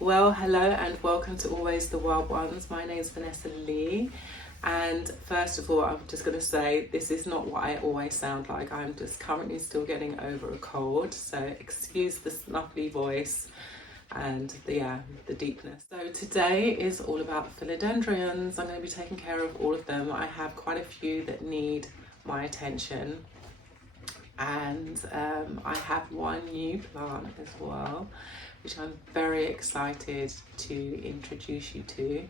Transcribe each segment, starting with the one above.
Well, hello and welcome to Always the Wild Ones. My name is Vanessa Lee, and first of all, I'm just going to say this is not what I always sound like. I'm just currently still getting over a cold, so excuse the snuffly voice and the deepness. So today is all about philodendrons. I'm going to be taking care of all of them. I have quite a few that need my attention, and I have one new plant as well, which I'm very excited to introduce you to.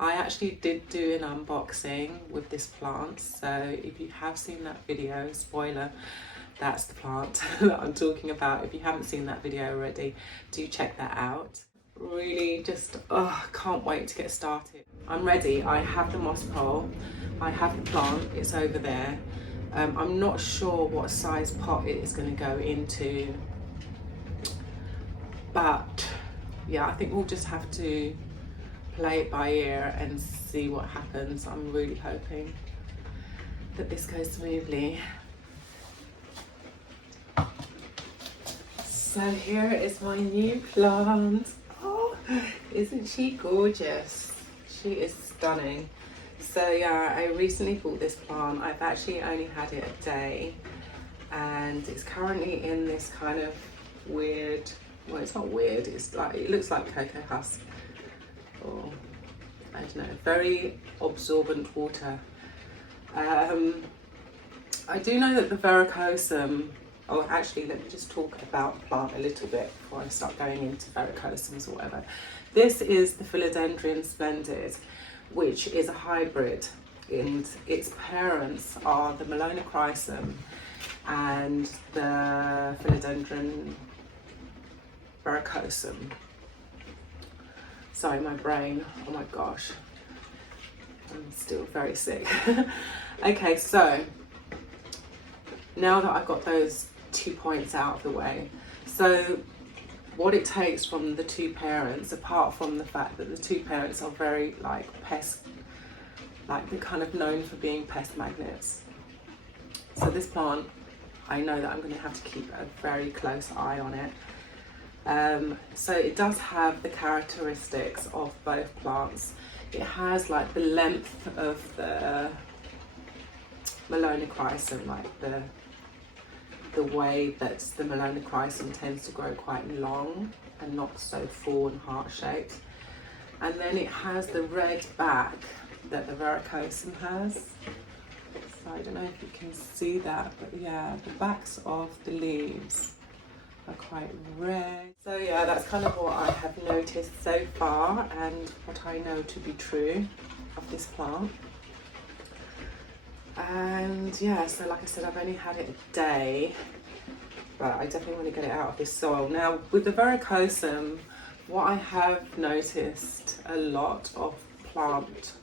I actually did do an unboxing with this plant, so if you have seen that video, spoiler, that's the plant that I'm talking about. If you haven't seen that video already, do check that out. Really just, can't wait to get started. I'm ready. I have the moss pole, I have the plant, it's over there. I'm not sure what size pot it is going to go into, but yeah, I think we'll just have to play it by ear and see what happens. I'm really hoping that this goes smoothly. So here is my new plant. Oh, isn't she gorgeous? She is stunning. So yeah, I recently bought this plant. I've actually only had it a day, and it's currently in this kind of weird, well, it's not weird, it's like, it looks like cocoa husk, or I don't know, very absorbent water. I do know that the verrucosum, actually let me just talk about the plant a little bit before I start going into verrucosums or whatever. This is the Philodendron Splendid, which is a hybrid, and its parents are the Melonochrysum and the Philodendron verrucosum. Sorry, my brain, oh my gosh, I'm still very sick. Okay, so now that I've got those 2 points out of the way, so what it takes from the two parents, apart from the fact that the two parents are very they're kind of known for being pest magnets. So this plant, I know that I'm going to have to keep a very close eye on it. So it does have the characteristics of both plants. It has like the length of the Melonochrysum, like the way that the Melonochrysum tends to grow quite long and not so full and heart-shaped. And then it has the red back that the verrucosum has. So I don't know if you can see that, but yeah, the backs of the leaves are quite red. So yeah, that's kind of what I have noticed so far and what I know to be true of this plant. And yeah, so like I said, I've only had it a day, but I definitely want to get it out of this soil. Now with the verrucosum, what I have noticed a lot of plant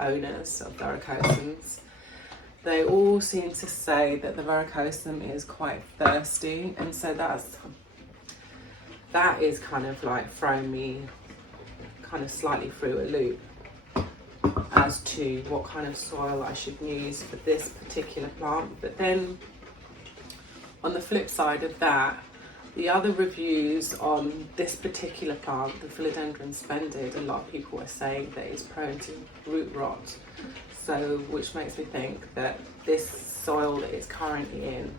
owners of verrucosums, they all seem to say that the verrucosum is quite thirsty, and so that is kind of like throwing me kind of slightly through a loop as to what kind of soil I should use for this particular plant. But then on the flip side of that, the other reviews on this particular plant, the Philodendron Splendid, a lot of people are saying that it's prone to root rot. So, which makes me think that this soil that it's currently in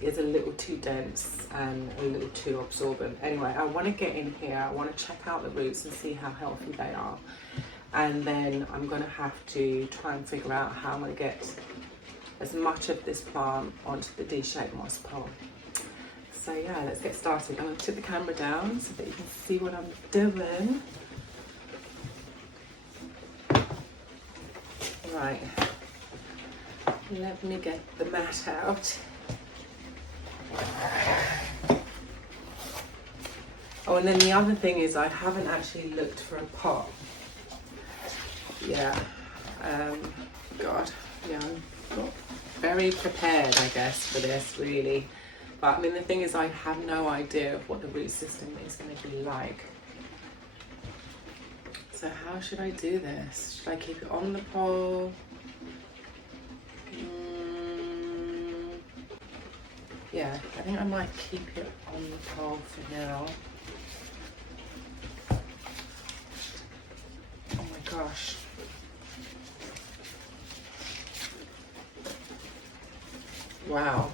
is a little too dense and a little too absorbent. Anyway, I want to get in here, I want to check out the roots and see how healthy they are. And then I'm going to have to try and figure out how I'm going to get as much of this plant onto the D-shaped moss pole. So yeah, let's get started. I'm going to tip the camera down so that you can see what I'm doing. Right, let me get the mat out. Oh, and then the other thing is I haven't actually looked for a pot. Yeah, God, yeah, I'm not very prepared, I guess, for this, really. But I mean, the thing is, I have no idea of what the root system is going to be like. So how should I do this? Should I keep it on the pole? Yeah, I think I might keep it on the pole for now. Wow.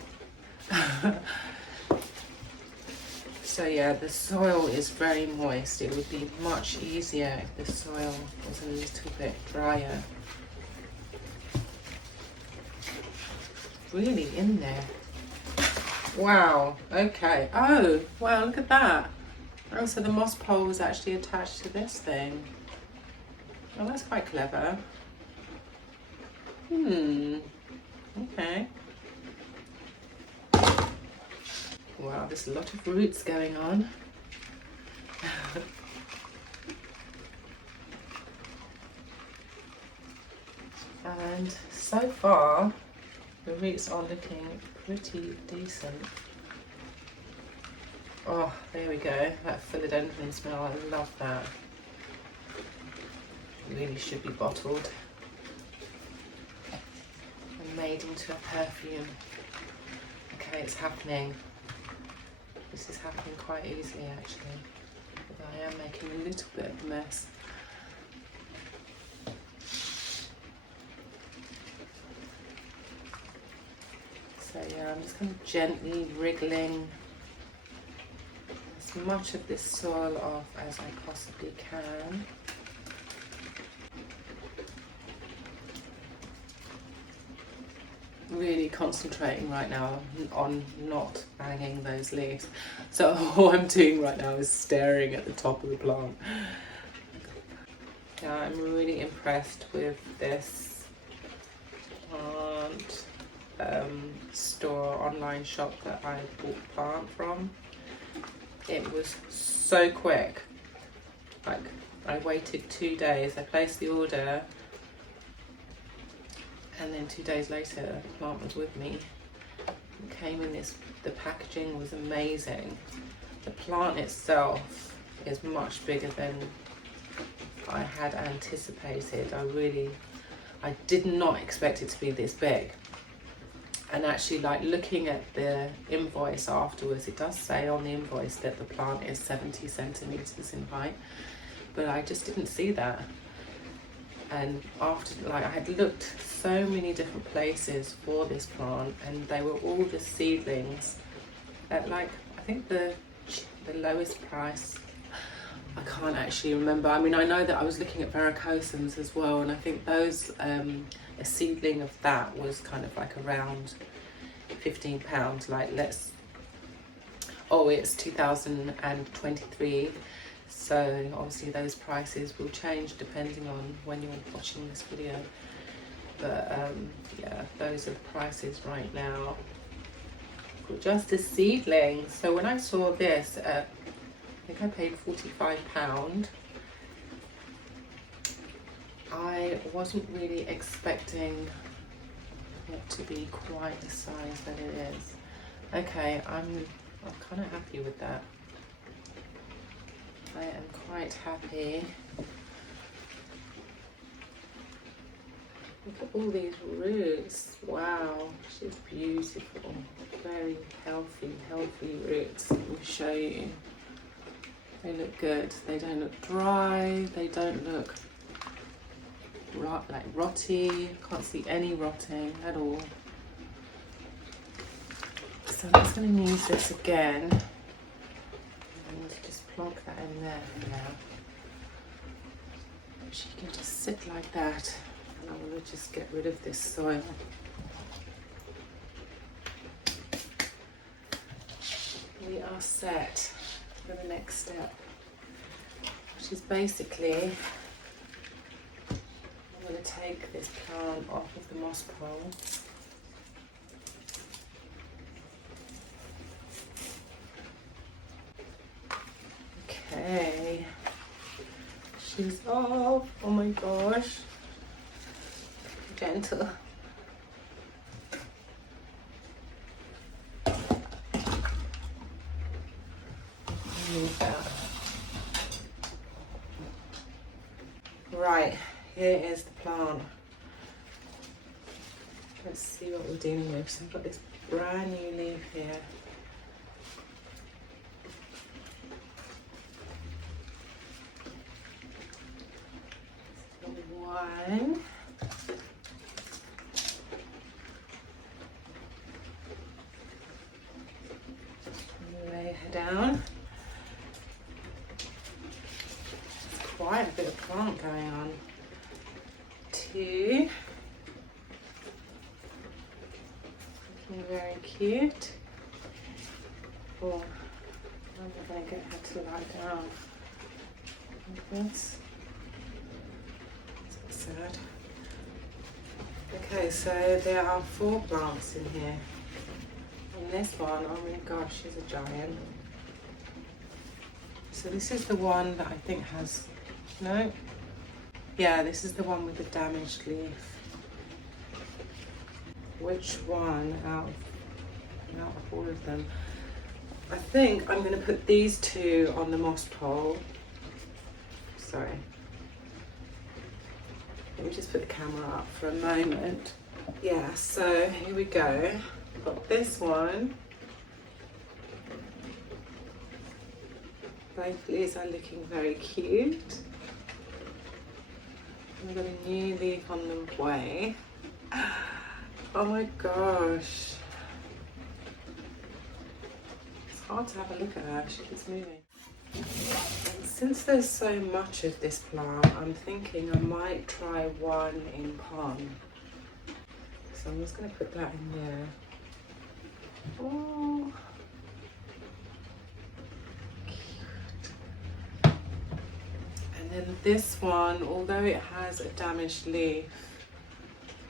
So yeah, the soil is very moist. It would be much easier if the soil was a little bit drier. Really in there. Wow, okay. Oh, wow, look at that. Oh, so the moss pole was actually attached to this thing. Oh, that's quite clever. Okay. Wow, there's a lot of roots going on. And so far, the roots are looking pretty decent. Oh, there we go. That philodendron smell, I love that. It really should be bottled and made into a perfume. Okay, it's happening. This is happening quite easily actually, but I am making a little bit of a mess. So yeah, I'm just kind of gently wriggling as much of this soil off as I possibly can. Really concentrating right now on not banging those leaves. So all I'm doing right now is staring at the top of the plant. Yeah, I'm really impressed with this plant store online shop that I bought the plant from. It was so quick. Like, I waited 2 days. I placed the order, and then 2 days later the plant was with me. It came in this, the packaging was amazing. The plant itself is much bigger than I had anticipated. I did not expect it to be this big. And actually, like, looking at the invoice afterwards, it does say on the invoice that the plant is 70 centimeters in height, but I just didn't see that. And after, like, I had looked so many different places for this plant, and they were all the seedlings at, like, I think the lowest price, I can't actually remember. I mean, I know that I was looking at varicosums as well, and I think those, a seedling of that was kind of like around £15. Like, it's 2023. So obviously those prices will change depending on when you're watching this video. But yeah, those are the prices right now for just a seedling. So when I saw this, I think I paid £45. I wasn't really expecting it to be quite the size that it is. Okay, I'm kind of happy with that. I am quite happy. Look at all these roots. Wow, she's beautiful. Very healthy roots. Let me show you. They look good. They don't look dry. They don't look like rotty. Can't see any rotting at all. So I'm just going to use this again and just plonk that in there for now. She can just sit like that, and I want to just get rid of this soil. We are set for the next step, which is basically, I'm going to take this plant off of the moss pole. Okay, she's off. Oh my gosh. Gentle. Move that. Right, here is the plant. Let's see what we're dealing with. So I've got this brand new leaf here. One. quite a bit of plant going on. 2. Looking very cute. 4. I'm going to get her to lie down like this. That's sad. Okay, so there are 4 plants in here. And this one, oh my gosh, she's a giant. So this is the one that I think has, no? Yeah, this is the one with the damaged leaf. Which one out of all of them? I think I'm going to put these 2 on the moss pole. Sorry. Let me just put the camera up for a moment. Yeah, so here we go. I've got this one. Both leaves are looking very cute. I've got a new leaf on the way. Oh my gosh. It's hard to have a look at her, she keeps moving. And since there's so much of this plant, I'm thinking I might try one in pond. So I'm just going to put that in there. Oh. And then this one, although it has a damaged leaf,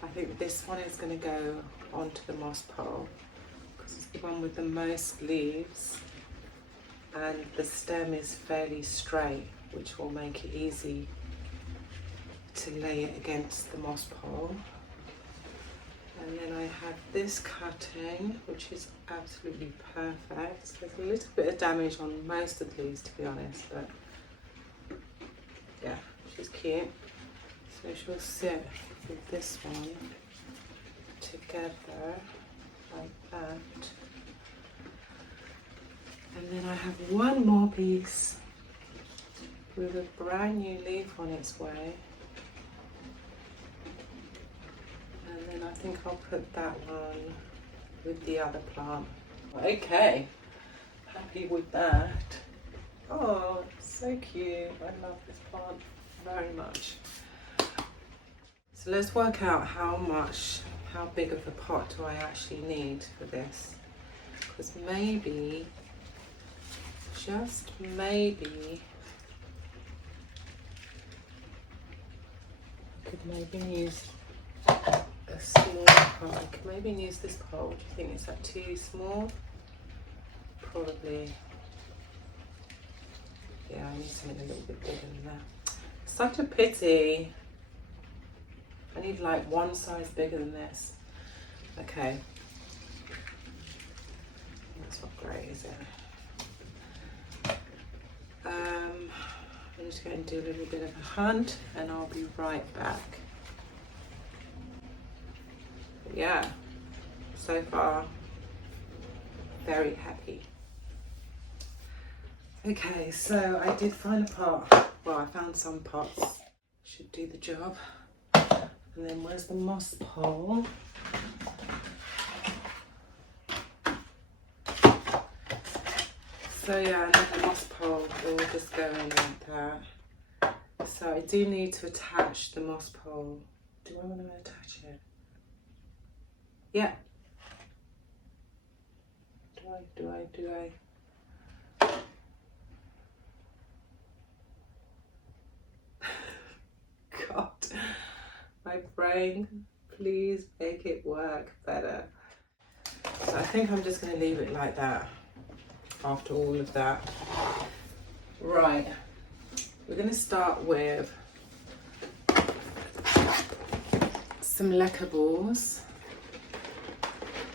I think this one is going to go onto the moss pole because it's the one with the most leaves and the stem is fairly straight, which will make it easy to lay it against the moss pole. And then I have this cutting, which is absolutely perfect. There's a little bit of damage on most of the leaves, to be honest, but yeah, she's cute. So she'll sit with this one together like that. And then I have one more piece with a brand new leaf on its way. And then I think I'll put that one with the other plant. Okay, happy with that. Oh, so cute. I love this plant very much. So let's work out how big of a pot do I actually need for this. Because maybe, just maybe, I could maybe use a small pot. I could maybe use this pot. What do you think? Is that too small? Probably. Yeah, I need something a little bit bigger than that. Such a pity. I need like one size bigger than this. Okay. That's not great, is it? I'm just going to do a little bit of a hunt and I'll be right back. But yeah, so far, very happy. Okay, so I did find a pot. Well, I found some pots. Should do the job. And then where's the moss pole? So yeah, another moss pole will just go in like that. So I do need to attach the moss pole. Do I want to attach it? Yeah. Do I? God, my brain, please make it work better. So I think I'm just going to leave it like that after all of that. Right, we're going to start with some lecker balls.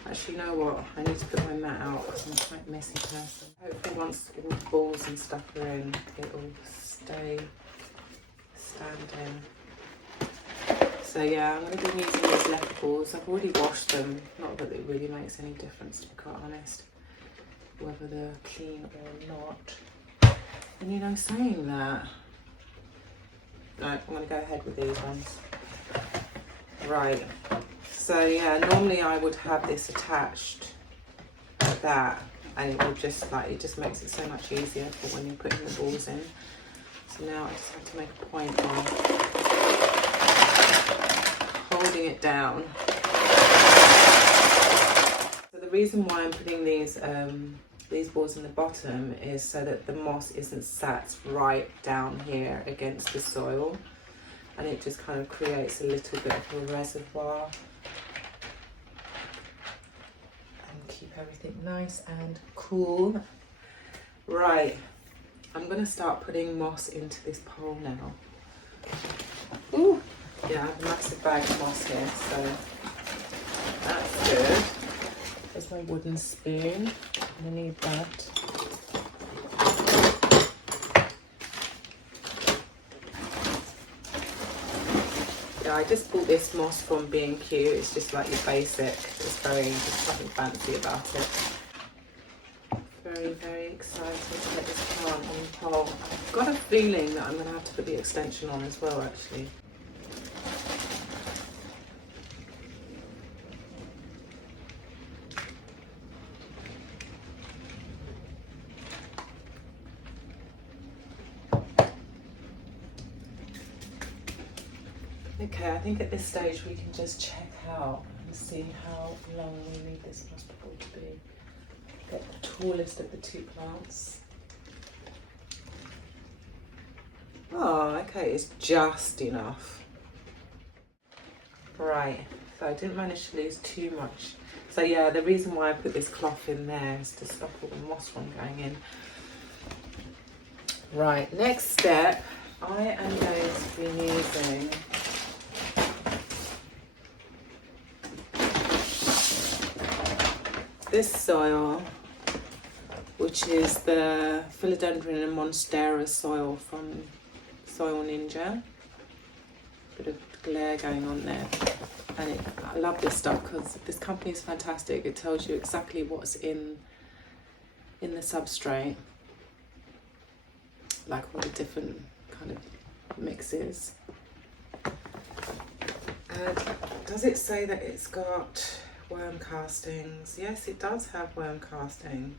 Actually, you know what? I need to put my mat out because I'm quite a messy person. Hopefully once all the balls and stuff are in, it will stay standing. So yeah, I'm going to be using these lecker balls. I've already washed them. Not that it really makes any difference, to be quite honest, whether they're clean or not. And you know, saying that, no, I'm going to go ahead with these ones. Right. So yeah, normally I would have this attached like that, and it will just it just makes it so much easier for when you're putting the balls in. So now I just have to make a point of holding it down. So the reason why I'm putting these balls in the bottom is so that the moss isn't sat right down here against the soil, and it just kind of creates a little bit of a reservoir and keep everything nice and cool. Right, I'm going to start putting moss into this pole now. Ooh, yeah, I have a massive bag of moss here, so that's good. There's my wooden spoon. I need that. Yeah, I just bought this moss from B&Q. It's just like your basic. There's nothing fancy about it. Very, very excited to get this plant on the pole. I've got a feeling that I'm going to have to put the extension on as well, actually. Okay, I think at this stage we can just check out and see how long we need this moss pole to be. Get the tallest of the two plants. Oh, okay, it's just enough. Right, so I didn't manage to lose too much. So yeah, the reason why I put this cloth in there is to stop all the moss from going in. Right, next step, I am going to be using this soil, which is the Philodendron and Monstera soil from Soil Ninja. Bit of glare going on there, and I love this stuff because this company is fantastic. It tells you exactly what's in the substrate, like all the different kind of mixes. And does it say that it's got worm castings? Yes, it does have worm casting.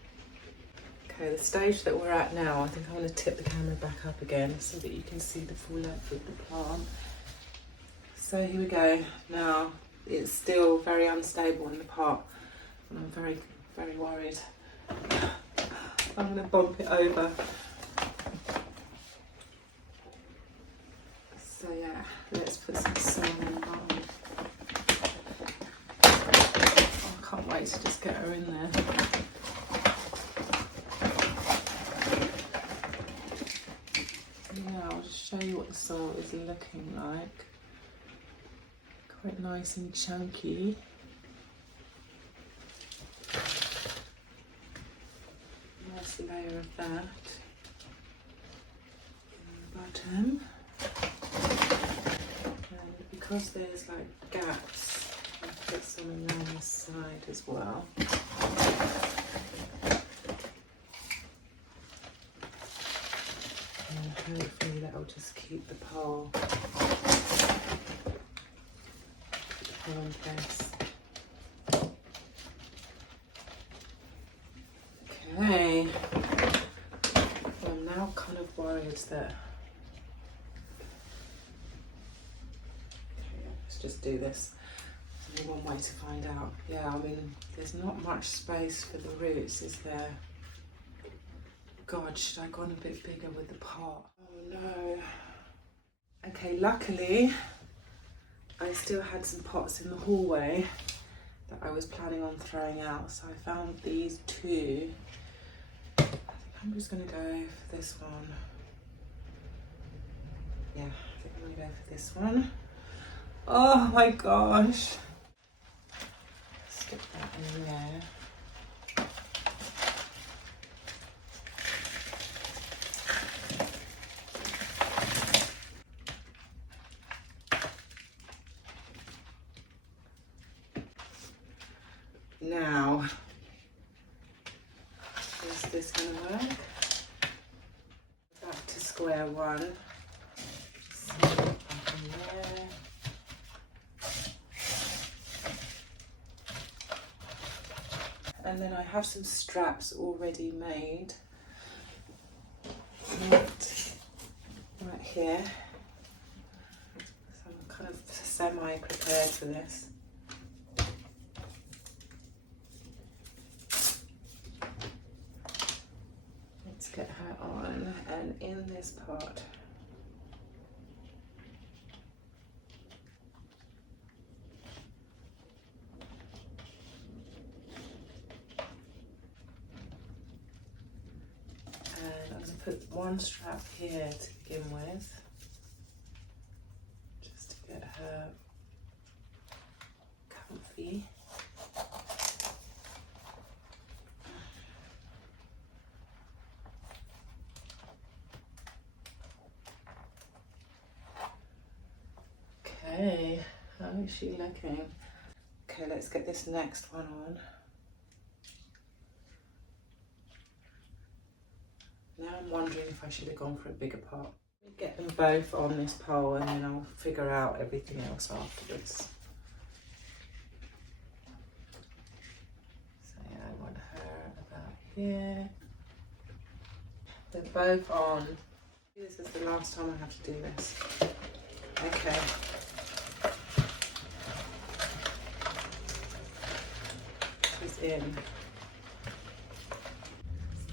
Okay, the stage that we're at now, I think I'm going to tip the camera back up again so that you can see the full length of the plant. So here we go. Now it's still very unstable in the pot, and I'm very, very worried. I'm going to bump it over. So yeah, let's put some soil in the bottom. Oh, I can't wait to just get her in there. Yeah, I'll just show you what the soil is looking like. Quite nice and chunky. Nice layer of that in the bottom. And because there's like gaps, I'll put some along the side as well. And hopefully that'll just keep the pole in place. Okay. Well, I'm now kind of worried that. Okay, let's just do this. There's only one way to find out. Yeah, I mean, there's not much space for the roots, is there? God, should I have gone a bit bigger with the pot? Oh no. Okay, luckily, I still had some pots in the hallway that I was planning on throwing out, so I found these two. I think I'm just going to go for this one. Yeah, I think I'm going to go for this one. Oh my gosh. Stick that in there. Now, is this going to work? Back to square one. Just slip it back in there. And then I have some straps already made. here. So I'm kind of semi-prepared for this. Let's get her on, and in this pot, and I'm going to put one strap here to begin with, just to get her comfy. Okay, how is she looking? Okay, let's get this next one on. Now I'm wondering if I should have gone for a bigger pot. Get them both on this pole and then I'll figure out everything else afterwards. So yeah, I want her about here. They're both on. This is the last time I have to do this. Okay. She's in.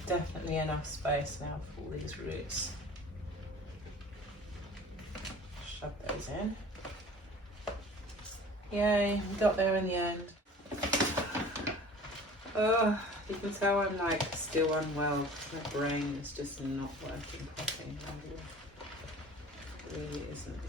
Definitely enough space now for all these roots. Shove those in. Yay, we got there in the end. Oh, you can tell I'm like still unwell. My brain is just not working properly. It really isn't.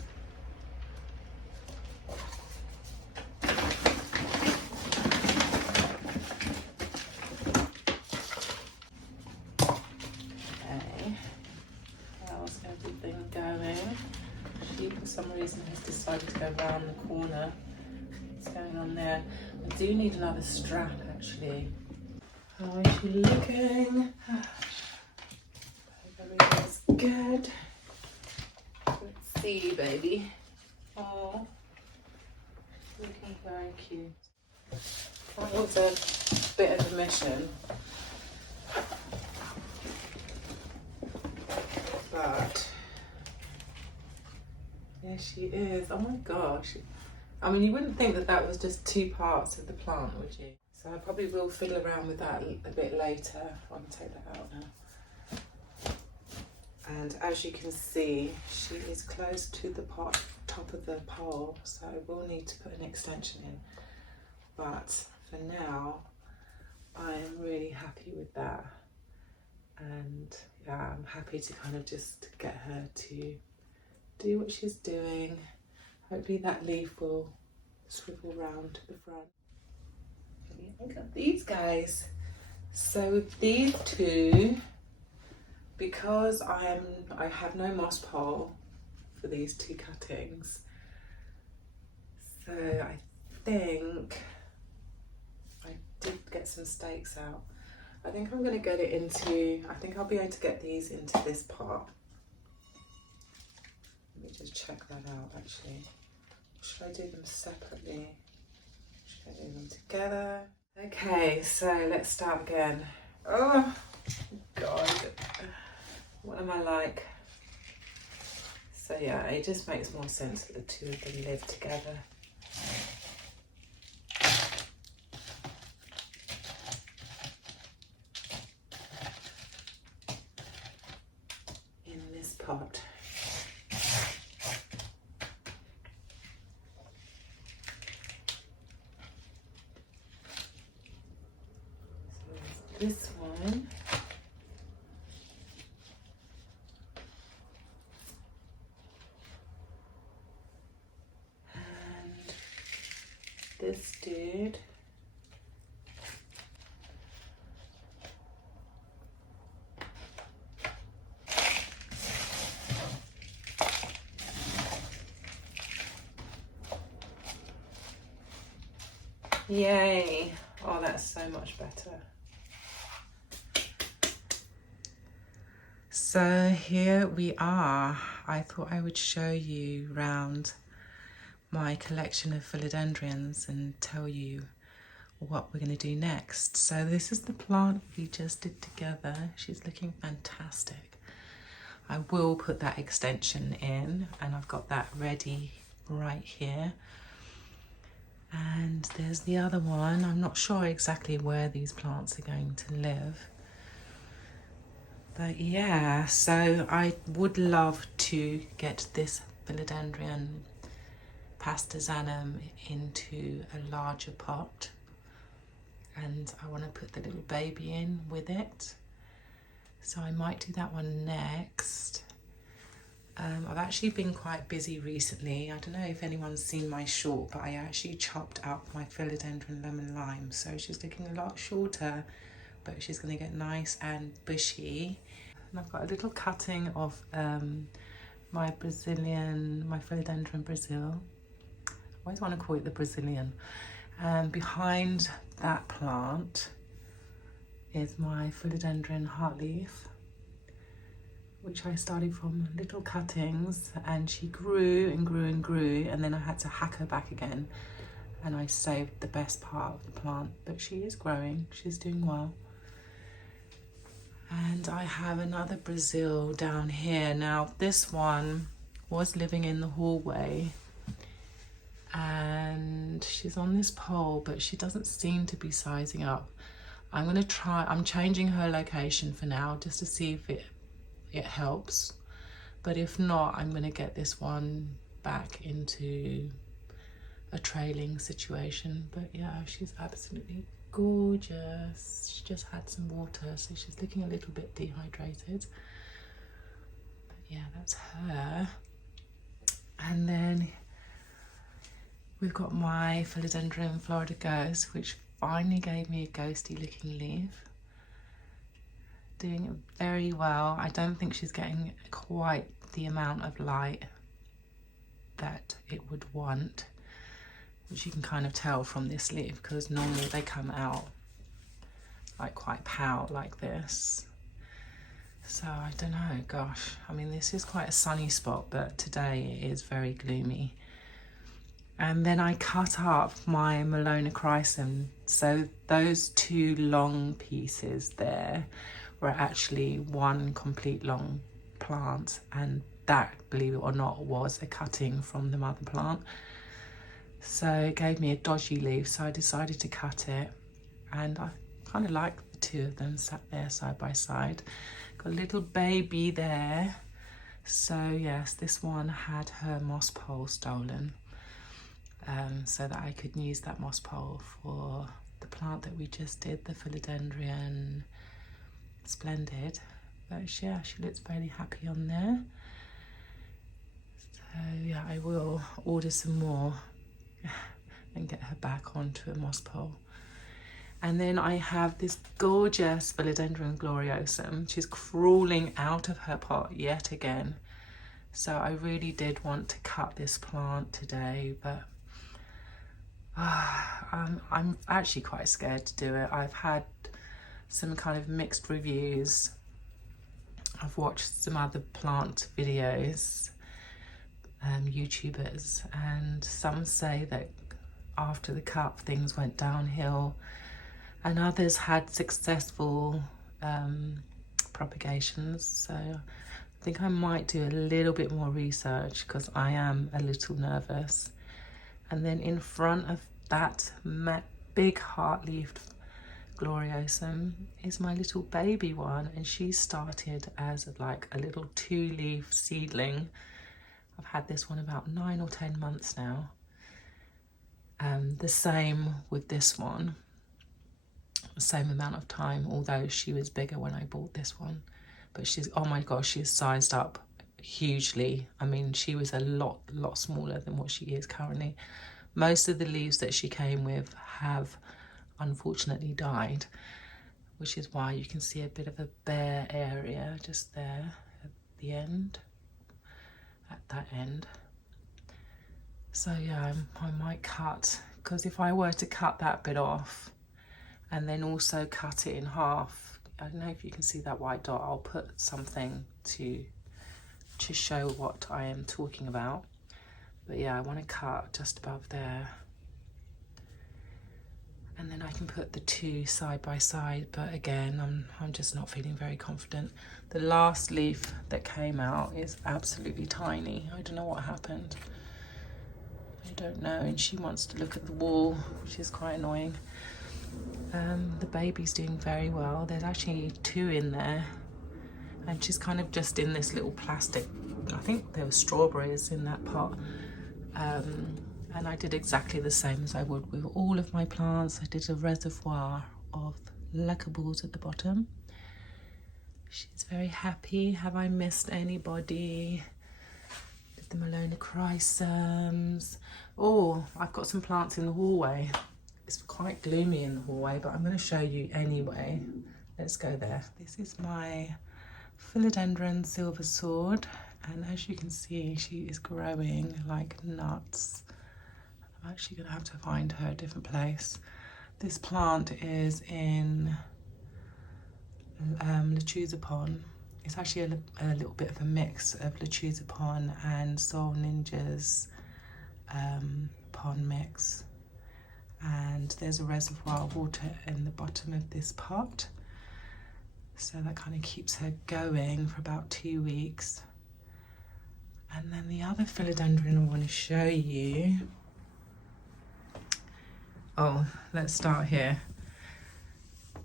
For some reason has decided to go round the corner. What's going on there? I do need another strap actually. How is she looking? Everything's good. Let's see, baby. Oh, looking very cute. That was a bit of a mission, but there she is. Oh my gosh. I mean, you wouldn't think that that was just two parts of the plant, would you? So I probably will fiddle around with that a bit later. I'm going to take that out now. And as you can see, she is close to the top of the pole, so I will need to put an extension in. But for now, I am really happy with that. And yeah, I'm happy to kind of just get her to do what she's doing. Hopefully that leaf will swivel round to the front. Look at these guys. So with these two, because I have no moss pole for these two cuttings, so I think I did get some stakes out. I think I'm going to get it into, I think I'll be able to get these into this pot. Let me just check that out actually. Should I do them separately? Should I do them together? Okay, so let's start again. Oh God, what am I like? So yeah, it just makes more sense that the two of them live together. In this pot. This one, and this dude, yay! Oh, that's so much better. So here we are. I thought I would show you around my collection of philodendrons and tell you what we're going to do next. So this is the plant we just did together. She's looking fantastic. I will put that extension in, and I've got that ready right here. And there's the other one. I'm not sure exactly where these plants are going to live. But yeah, so I would love to get this Philodendron Pastazanum into a larger pot. And I want to put the little baby in with it. So I might do that one next. I've actually been quite busy recently. I don't know if anyone's seen my short, but I actually chopped up my Philodendron lemon lime. So she's looking a lot shorter, but she's going to get nice and bushy. And I've got a little cutting of my Philodendron Brazil. I always want to call it the Brazilian. And behind that plant is my Philodendron heartleaf, which I started from little cuttings, and she grew and grew and grew, and then I had to hack her back again, and I saved the best part of the plant, but she is growing, she's doing well. And I have another Brazil down here. Now this one was living in the hallway, and she's on this pole, but she doesn't seem to be sizing up. I'm changing her location for now just to see if it helps, but if not, I'm going to get this one back into a trailing situation. But yeah, she's absolutely gorgeous. She just had some water, so she's looking a little bit dehydrated. But yeah, that's her. And then we've got my Philodendron Florida Ghost, which finally gave me a ghosty looking leaf. Doing it very well. I don't think she's getting quite the amount of light that it would want, which you can kind of tell from this leaf, because normally they come out like quite pale like this. So I don't know, gosh, I mean, this is quite a sunny spot, but today it is very gloomy. And then I cut up my Melanochrysum, so those two long pieces there were actually one complete long plant, and that, believe it or not, was a cutting from the mother plant. So it gave me a dodgy leaf, so I decided to cut it, and I kind of like the two of them sat there side by side. Got a little baby there. So yes, this one had her moss pole stolen, so that I could use that moss pole for the plant that we just did, the Philodendron Splendid. But yeah, she looks very happy on there. So yeah, I will order some more and get her back onto a moss pole. And then I have this gorgeous Philodendron gloriosum. She's crawling out of her pot yet again. So I really did want to cut this plant today, but I'm actually quite scared to do it. I've had some kind of mixed reviews. I've watched some other plant videos, YouTubers, and some say that after the cut things went downhill, and others had successful propagations. So I think I might do a little bit more research, because I am a little nervous. And then in front of that big heart-leafed gloriosum is my little baby one, and she started as like a little 2-leaf seedling. I've had this one about 9 or 10 months now. The same with this one, the same amount of time, although she was bigger when I bought this one. But she's, oh my gosh, she's sized up hugely. I mean, she was a lot smaller than what she is currently. Most of the leaves that she came with have unfortunately died, which is why you can see a bit of a bare area just there at the end, at that end. So yeah, I might cut, because if I were to cut that bit off and then also cut it in half, I don't know if you can see that white dot. I'll put something to show what I am talking about. But yeah, I want to cut just above there. and then I can put the two side by side, but again, I'm just not feeling very confident. The last leaf that came out is absolutely tiny. I don't know what happened. I don't know, and she wants to look at the wall, which is quite annoying. The baby's doing very well. There's actually two in there, and she's kind of just in this little plastic, I think there were strawberries in that pot. And I did exactly the same as I would with all of my plants. I did a reservoir of leckables at the bottom. She's very happy. Have I missed anybody? Did the Melanochrysums. Oh, I've got some plants in the hallway. It's quite gloomy in the hallway, but I'm going to show you anyway. Let's go there. This is my Philodendron Silver Sword, and as you can see, she is growing like nuts. I'm actually going to have to find her a different place. This plant is in Lechuzapon. It's actually a little bit of a mix of Lechuzapon and Soul Ninja's pond mix. And there's a reservoir of water in the bottom of this pot, so that kind of keeps her going for about 2 weeks. And then the other philodendron I want to show you, oh, let's start here.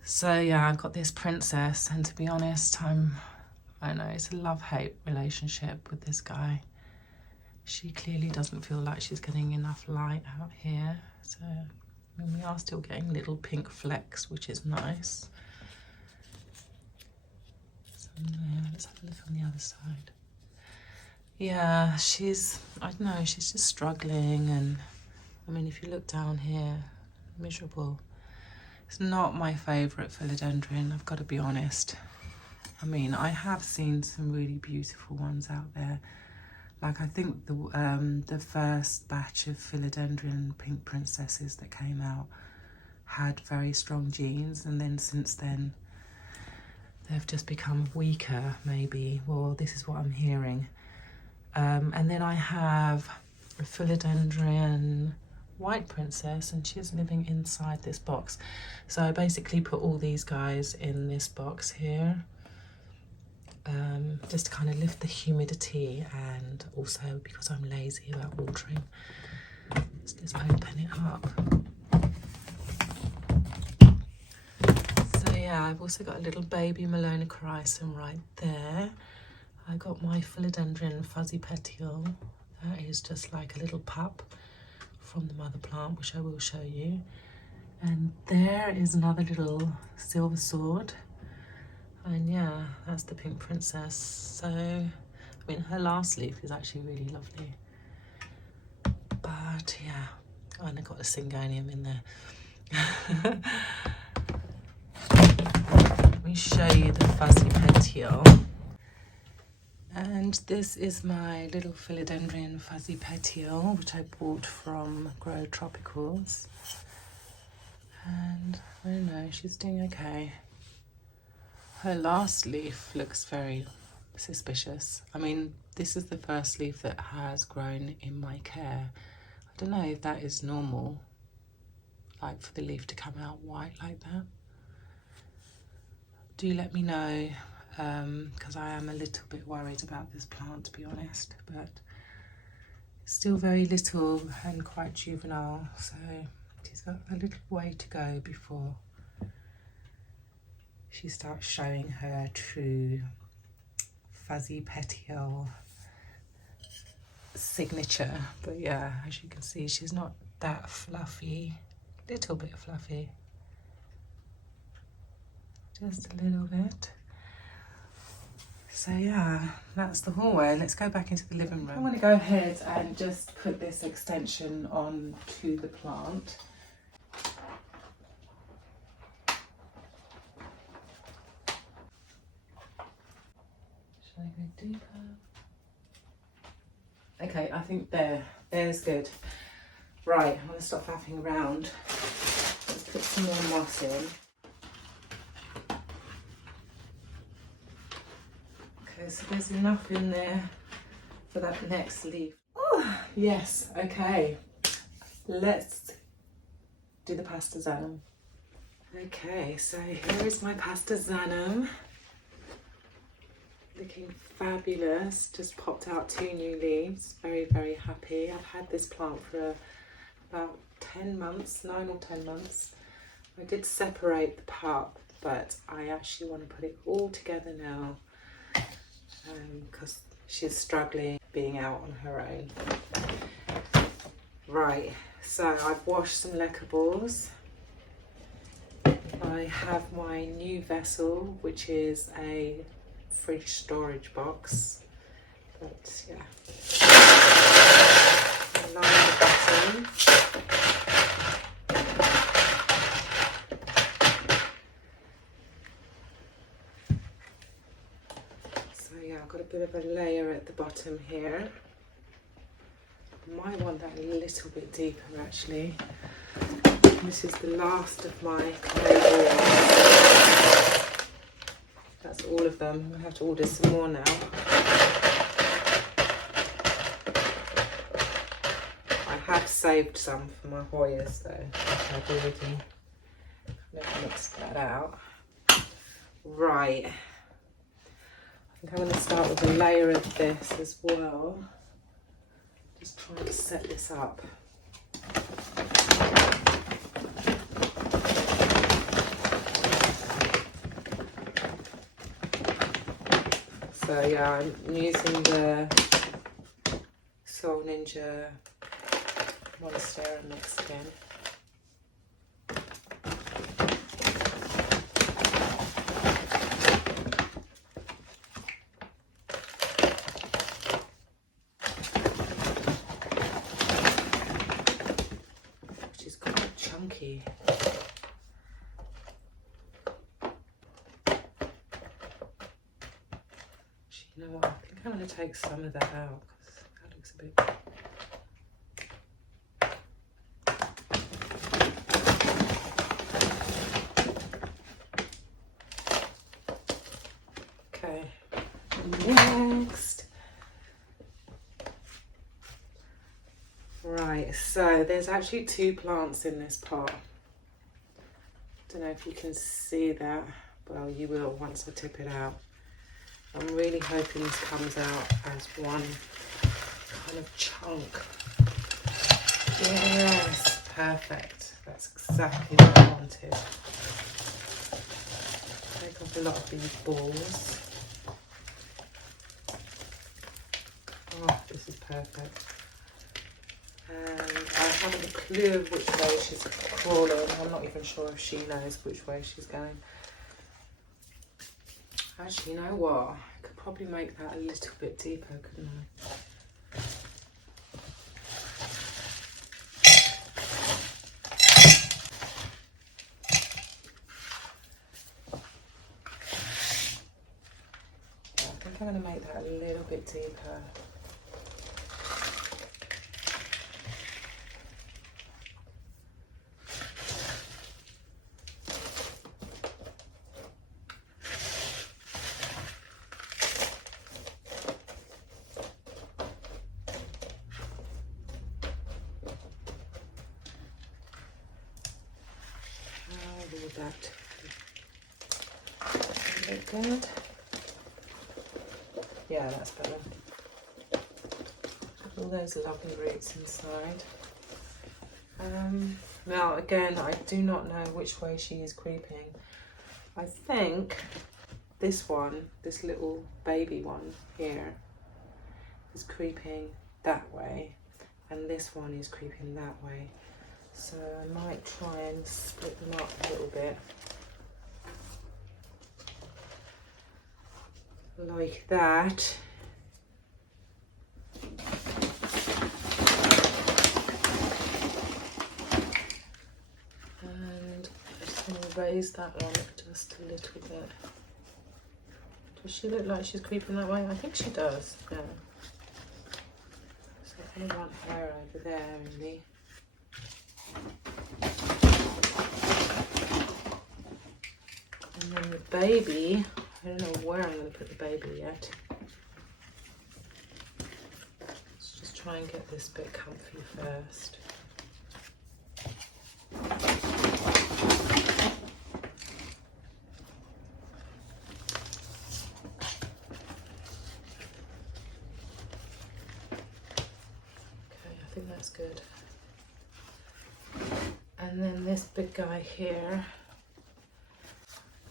So yeah, I've got this princess, and to be honest, I know it's a love-hate relationship with this guy. She clearly doesn't feel like she's getting enough light out here, so I mean, we are still getting little pink flecks, which is nice. So yeah, let's have a look on the other side. Yeah, I don't know, she's just struggling, and I mean, if you look down here, miserable. It's not my favourite philodendron, I've got to be honest. I mean, I have seen some really beautiful ones out there. Like, I think the first batch of philodendron pink princesses that came out had very strong genes, and then since then they've just become weaker, maybe. Well, this is what I'm hearing. And then I have a philodendron white princess, and she's living inside this box. So I basically put all these guys in this box here, just to kind of lift the humidity, and also because I'm lazy about watering. Let's just open it up. So yeah, I've also got a little baby Melanochrysum right there. I got my Philodendron Fuzzy Petiole. That is just like a little pup from the mother plant, which I will show you. And there is another little silver sword. And yeah, that's the pink princess. So, I mean, her last leaf is actually really lovely. But yeah, oh, and I got a Syngonium in there. Let me show you the Fuzzy Petiole. And this is my little Philodendron Fuzzy Petiole, which I bought from Grow Tropicals. And I don't know, she's doing okay. Her last leaf looks very suspicious. I mean, this is the first leaf that has grown in my care. I don't know if that is normal, like for the leaf to come out white like that. Do let me know, because I am a little bit worried about this plant, to be honest, but it's still very little and quite juvenile, so she's got a little way to go before she starts showing her true Fuzzy Petiole signature. But yeah, as you can see, she's not that fluffy, little bit fluffy, just a little bit. So yeah, that's the hallway. Let's go back into the living room. I want to go ahead and just put this extension on to the plant. Should I go deeper? Okay, I think there's good. Right, I'm going to stop faffing around. Let's put some more moss in. Okay, so there's enough in there for that next leaf. Oh, yes, okay. Let's do the Pastazanum. Okay, so here is my Pastazanum. Looking fabulous. Just popped out 2 new leaves. Very, very happy. I've had this plant for about 10 months, 9 or 10 months. I did separate the pup, but I actually want to put it all together now because she's struggling being out on her own. Right, so I've washed some lecker balls. I have my new vessel, which is a fridge storage box, but yeah, line the bottom. So yeah, I've got a bit of a layer at the bottom here. Might want that a little bit deeper actually. This is the last of my clay balls. That's all of them. I have to order some more now. I have saved some for my Hoyas though. I've already mixed that out. Right. I think I'm going to start with a layer of this as well. Just trying to set this up. So yeah, I'm using the Soul Ninja Monstera mix again. Which is quite chunky. You know what, I think I'm going to take some of that out because that looks a bit... Okay, next. Right, so there's actually 2 plants in this pot. Don't know if you can see that. Well, you will once I tip it out. I'm really hoping this comes out as one kind of chunk. Yes, perfect. That's exactly what I wanted. Take off a lot of these balls. Oh, this is perfect. And I haven't a clue of which way she's crawling. I'm not even sure if she knows which way she's going. Actually, you know what? I could probably make that a little bit deeper, couldn't I? Yeah, I think I'm going to make that a little bit deeper. That look good. Yeah, that's better. All those lovely roots inside. Now again, I do not know which way she is creeping. I think this one, this little baby one here, is creeping that way, and this one is creeping that way. So I might try and split them up a little bit. Like that. And I'm just going to raise that one just a little bit. Does she look like she's creeping that way? I think she does, yeah. So I kind of want her over there really. And then the baby, I don't know where I'm going to put the baby yet. Let's just try and get this bit comfy first. think that's good. And then this big guy here,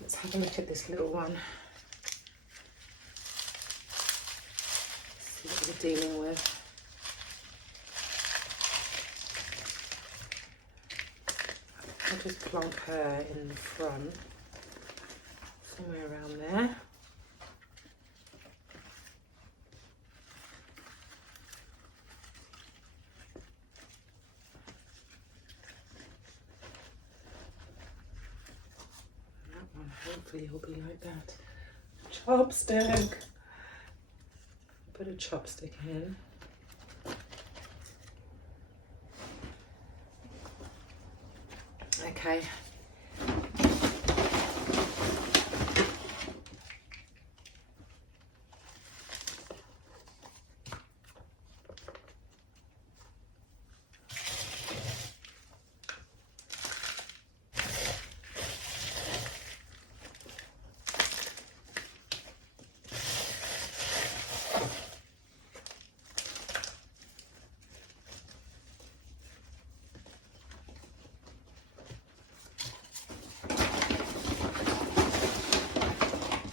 let's have a look at this little one. See what we're dealing with. I'll just plonk her in the front, somewhere around there. Hopefully it'll be like that. Chopstick. Put a chopstick in. Okay.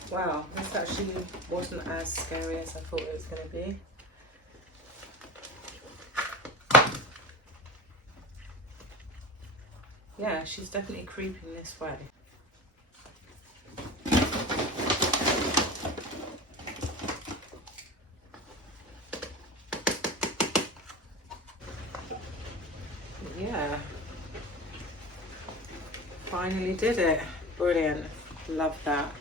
Wow, this actually wasn't as scary as I thought it was going to be. Yeah, she's definitely creeping this way. Yeah, finally did it. Brilliant, love that.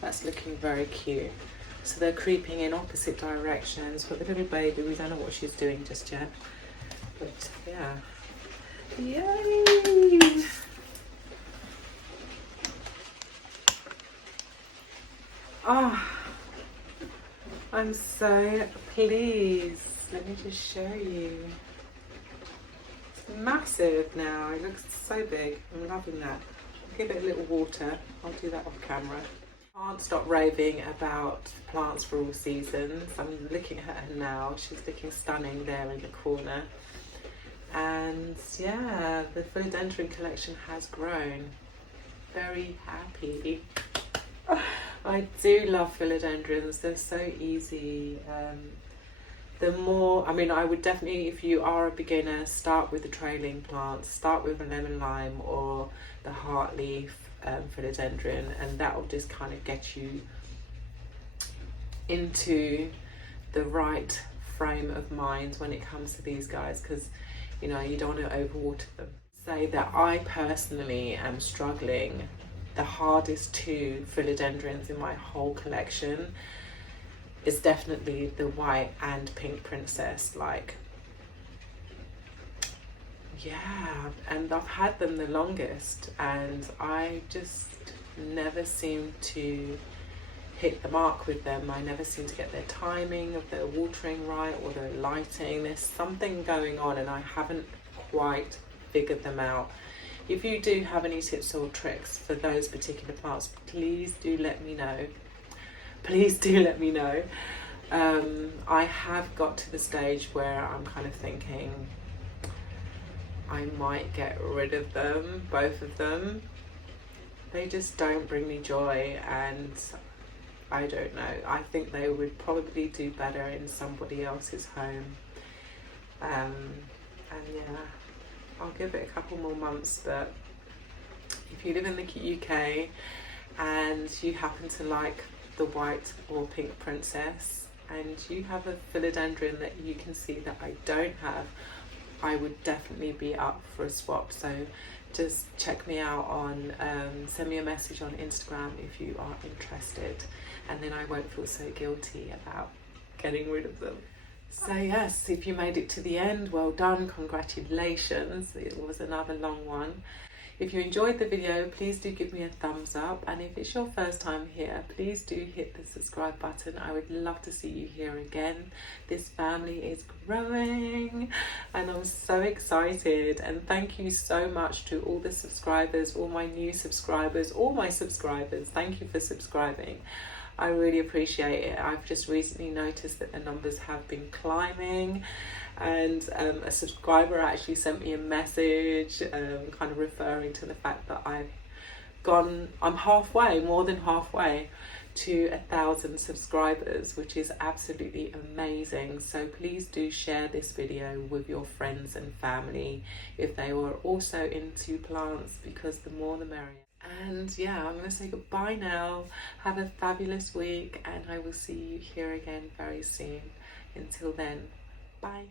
That's looking very cute. So they're creeping in opposite directions, but the little baby, we don't know what she's doing just yet. But yeah, yay! Ah, I'm so pleased. Let me just show you. It's massive now. It looks so big. I'm loving that. I'll give it a little water. I'll do that off camera. Can't stop raving about plants for all seasons. I'm looking at her now. She's looking stunning there in the corner. And yeah, the Philodendron collection has grown. Very happy. I do love philodendrons. They're so easy. The more, I mean, I would definitely, if you are a beginner, start with the trailing plants. Start with a lemon lime or the heartleaf philodendron, and that will just kind of get you into the right frame of mind when it comes to these guys, because you know you don't want to overwater them. Say that I personally am struggling. The hardest two philodendrons in my whole collection is definitely the white and pink princess. Like, yeah, and I've had them the longest, and I just never seem to hit the mark with them. I never seem to get their timing of their watering right or their lighting. There's something going on and I haven't quite figured them out. If you do have any tips or tricks for those particular plants, please do let me know. Please do let me know. I have got to the stage where I'm kind of thinking I might get rid of them, both of them. They just don't bring me joy, and I don't know. I think they would probably do better in somebody else's home. And yeah, I'll give it a couple more months, but if you live in the UK and you happen to like the white or pink princess and you have a philodendron that you can see that I don't have, I would definitely be up for a swap. So just check me out on, send me a message on Instagram if you are interested, and then I won't feel so guilty about getting rid of them. So yes, if you made it to the end, well done, congratulations. It was another long one. If you enjoyed the video, please do give me a thumbs up, and if it's your first time here, please do hit the subscribe button. I would love to see you here again. This family is growing and I'm so excited, and thank you so much to all the subscribers, all my new subscribers, all my subscribers. Thank you for subscribing. I really appreciate it. I've just recently noticed that the numbers have been climbing, and a subscriber actually sent me a message kind of referring to the fact that I'm halfway, more than halfway to 1,000 subscribers, which is absolutely amazing. So please do share this video with your friends and family if they are also into plants, because the more the merrier. And yeah, I'm going to say goodbye now. Have a fabulous week, and I will see you here again very soon. Until then, bye.